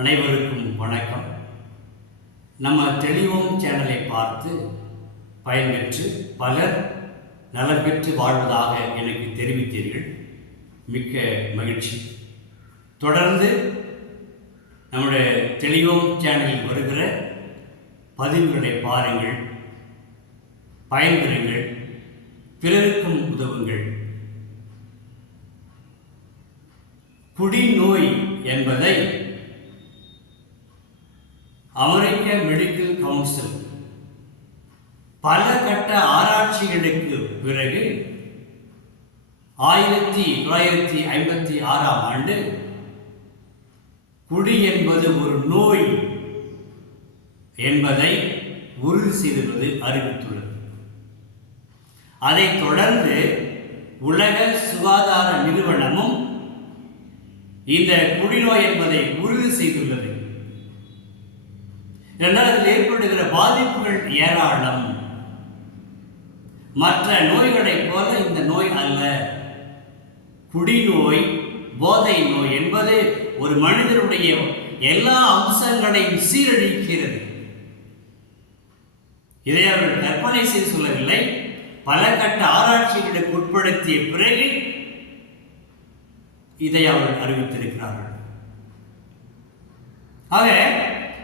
அனைவருக்கும் வணக்கம். நம்ம தெளிவோம் சேனலை பார்த்து பயன்பெற்று பலர் நலம் பெற்று வாழ்வதாக எனக்கு தெரிவித்தீர்கள். மிக்க மகிழ்ச்சி. தொடர்ந்து நம்முடைய தெளிவோம் சேனலில் வருகிற பதிவுகளை பாருங்கள் பயன்பெறுங்கள் பிறருக்கும் உதவுங்கள். குடிநோய் என்பதை அமெரிக்க மெடிக்கல் கவுன்சில் பல கட்ட ஆராய்ச்சிகளுக்கு பிறகு ஆயிரத்தி தொள்ளாயிரத்தி ஐம்பத்தி ஆறாம் ஆண்டு குடி என்பது ஒரு நோய் என்பதை உறுதி செய்துள்ளது அறிவித்துள்ளது. அதைத் தொடர்ந்து உலக சுகாதார நிறுவனமும் இந்த குடிநோய் என்பதை உறுதி செய்துள்ளது. இரண்டால் அதில் ஏற்படுகிற பாதிப்புகள் ஏராளம். மற்ற நோய்களைப் போல இந்த நோய் அல்ல. குடிநோய் போதை நோய் என்பது ஒரு மனிதனுடைய எல்லா அம்சங்களையும் சீரழிக்கிறது. இதை அவர்கள் கற்பனை செய்து சொல்லவில்லை. பல கட்ட ஆராய்ச்சிகளுக்கு உட்படுத்திய பிறகு இதை அவர்கள் அறிவித்திருக்கிறார்கள். ஆக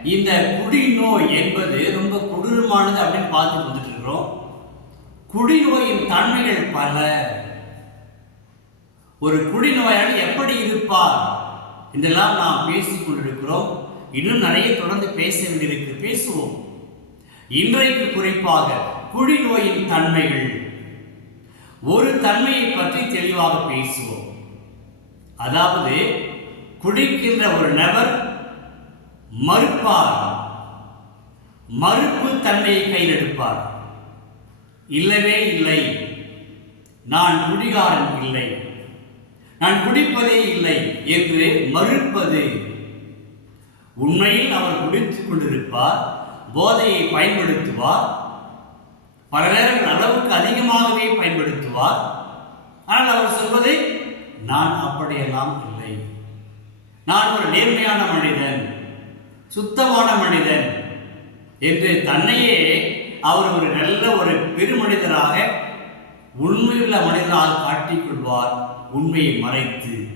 இந்த குடிநோய் என்பது ரொம்ப கொடூரமானது அப்படின்னு பார்த்து வந்துட்டு இருக்கிறோம் குடிநோயின் தன்மைகள் பல. ஒரு குடிநோயாளி எப்படி இருப்பார்? இதெல்லாம் நாம் பேசிக் கொண்டிருக்கிறோம். இன்னும் நிறைய தொடர்ந்து பேச வேண்டியிருக்கு. பேசுவோம். இன்றைக்கு குறிப்பாக குடிநோயின் தன்மைகள். ஒரு தன்மையை பற்றி தெளிவாக பேசுவோம். அதாவது குடிக்கின்ற ஒரு நபர் மறுப்பார். மறுப்பு தன்மையை கையெடுப்பார் இல்லவே இல்லை. நான் குடிகாரன் இல்லை. நான் குடிப்பதே இல்லை என்று மறுப்பது. உண்மையில் அவர் குடித்துக் கொண்டிருப்பார் போதையை பயன்படுத்துவார் பல நேரங்கள் அளவுக்கு அதிகமாகவே பயன்படுத்துவார். ஆனால் அவர் சொல்வதை நான் அப்படியெல்லாம் இல்லை. நான் ஒரு நேர்மையான மனிதன். சுத்தமான மனிதன் என்று தன்னையே அவர் ஒரு நல்ல ஒரு பெருமனிதராக உண்மையுள்ள மனிதராக காட்டிக்கொள்வார் உண்மையை மறைத்து.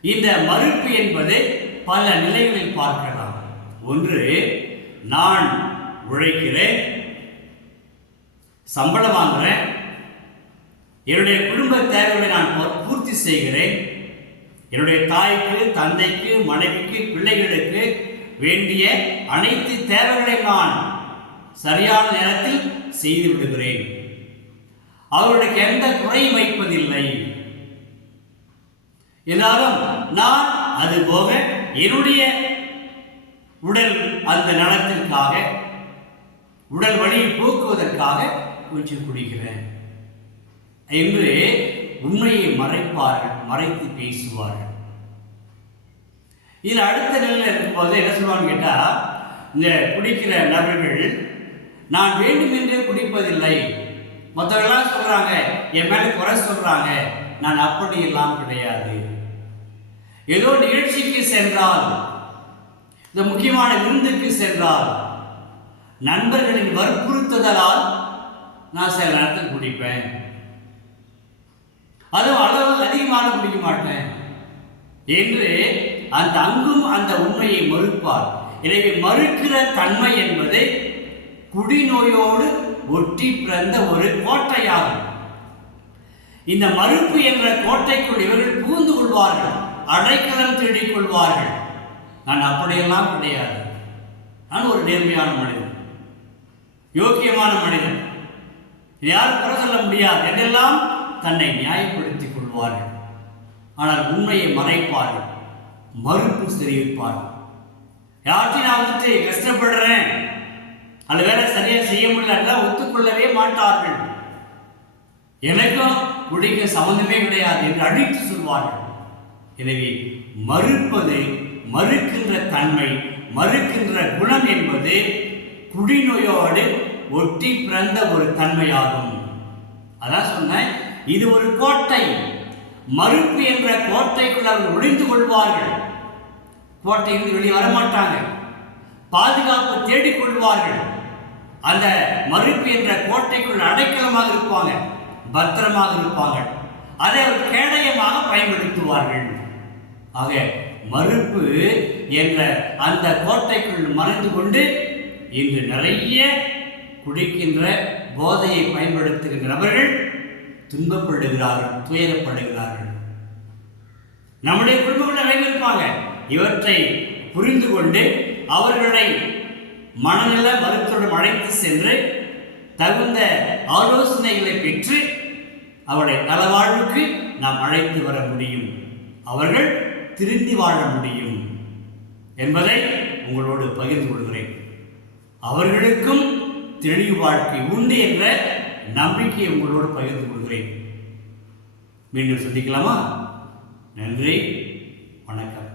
இந்த மறுப்பு என்பது பல நிலைகளில் பார்க்கலாம். ஒன்று நான் உழைக்கிறேன் சம்பளம் வாங்குறேன் என்னுடைய குடும்ப தேவைகளை நான் பூர்த்தி செய்கிறேன் என்னுடைய தாய்க்கு தந்தைக்கு மனைவிக்கு பிள்ளைகளுக்கு வேண்டிய அனைத்து தேவைகளையும் நான் சரியான நேரத்தில் செய்து விடுகிறேன். அவர்களுக்கு எந்த குறையும் வைப்பதில்லை. என்றாலும் நான் அது போக என்னுடைய உடல் அந்த நலத்திற்காக உடல் வழியை போக்குவதற்காக கொஞ்சம் குடிக்கிறேன் என்று உண்மையை மறைப்பார்கள் மறைத்து பேசுவார்கள். இதில் அடுத்த நிலையில் இருக்கும்போது என்ன சொல்லுவான்னு கேட்டால் இந்த குடிக்கிற நபர்கள் நான் வேண்டுமென்றே குடிப்பதில்லை. மற்றவர்களாம் சொல்கிறாங்க என் மேலே குறை சொல்கிறாங்க நான் அப்படி எல்லாம் கிடையாது. ஏதோ நிகழ்ச்சிக்கு சென்றால் இந்த முக்கியமான விருந்துக்கு சென்றால் நண்பர்களின் வற்புறுத்துதலால் நான் சில நேரத்தில் குடிப்பேன். அதுவும் அளவு அதிகமாக குடிக்க மாட்டேன். என்று அந்த அங்கும் அந்த உண்மையை மறுப்பார். எனவே மறுக்கிற தன்மை என்பது குடிநோயோடு ஒட்டி பிறந்த ஒரு கோட்டையாகும். இந்த மறுப்பு என்ற கோட்டைக்குள் இவர்கள் புகுந்து கொள்வார்கள் அடைக்கலம் தேடிக் கொள்வார்கள். நான் அப்படியெல்லாம் கிடையாது. நான் ஒரு நேர்மையான மனிதன் யோக்கியமான மனிதன். யாரும் குறை சொல்ல முடியாது. என்றெல்லாம் தன்னை நியாயப்படுத்திக் கொள்வார்கள் ஆனால் உண்மையை மறைப்பார்கள். மறுப்பு தெரிவிப்பார்கள். யார்ட்டையும் நான் வந்துட்டு கஷ்டப்படுறேன்? அது வேலை சரியாக செய்ய முடியல ஒத்துக்கொள்ளவே மாட்டார்கள். எனக்கும் குடிக்க சம்பந்தமே கிடையாது என்று அழித்து சொல்வார்கள். எனவே மறுப்பது மறுக்கின்ற தன்மை மறுக்கின்ற குணம் என்பது குடிநோயோடு ஒட்டி பிறந்த ஒரு தன்மையாகும். அதான் சொன்னேன் இது ஒரு கோட்டை. மறுப்பு என்ற கோட்டைக்குள் அவர்கள் ஒளிந்து கொள்வார்கள். கோட்டைக்கு வெளியே வர மாட்டாங்க தேடிக் தேடிக்கொள்வார்கள் அந்த மறுப்பு என்ற கோட்டைக்குள் அடைக்கலமாக இருப்பாங்க. பத்திரமாக இருப்பாங்க. அதை அவர் கேடயமாக பயன்படுத்துவார்கள். ஆக மறுப்பு என்ற அந்த கோட்டைக்குள் மறைந்து கொண்டு இன்று நிறைய குடிக்கின்ற போதையை பயன்படுத்துகின்ற நபர்கள் துன்பப்படுகிறார்கள் துயரப்படுகிறார்கள். நம்முடைய குடும்பங்கள் நிறைய இருப்பாங்க இவற்றை புரிந்து கொண்டு அவர்களை மனநல மருத்துவம் அழைத்து சென்று தகுந்த ஆலோசனைகளை பெற்று அவருடைய நலவாழ்வுக்கு நாம் அழைத்து வர முடியும். அவர்கள் திருந்தி வாழ முடியும் என்பதை உங்களோடு பகிர்ந்து கொள்கிறேன். அவர்களுக்கும் தெளிவு வாழ்க்கை உண்டு என்ற நம்பிக்கையை உங்களோடு பகிர்ந்து கொள்கிறேன். மீண்டும் சந்திக்கலாமா? நன்றி வணக்கம்.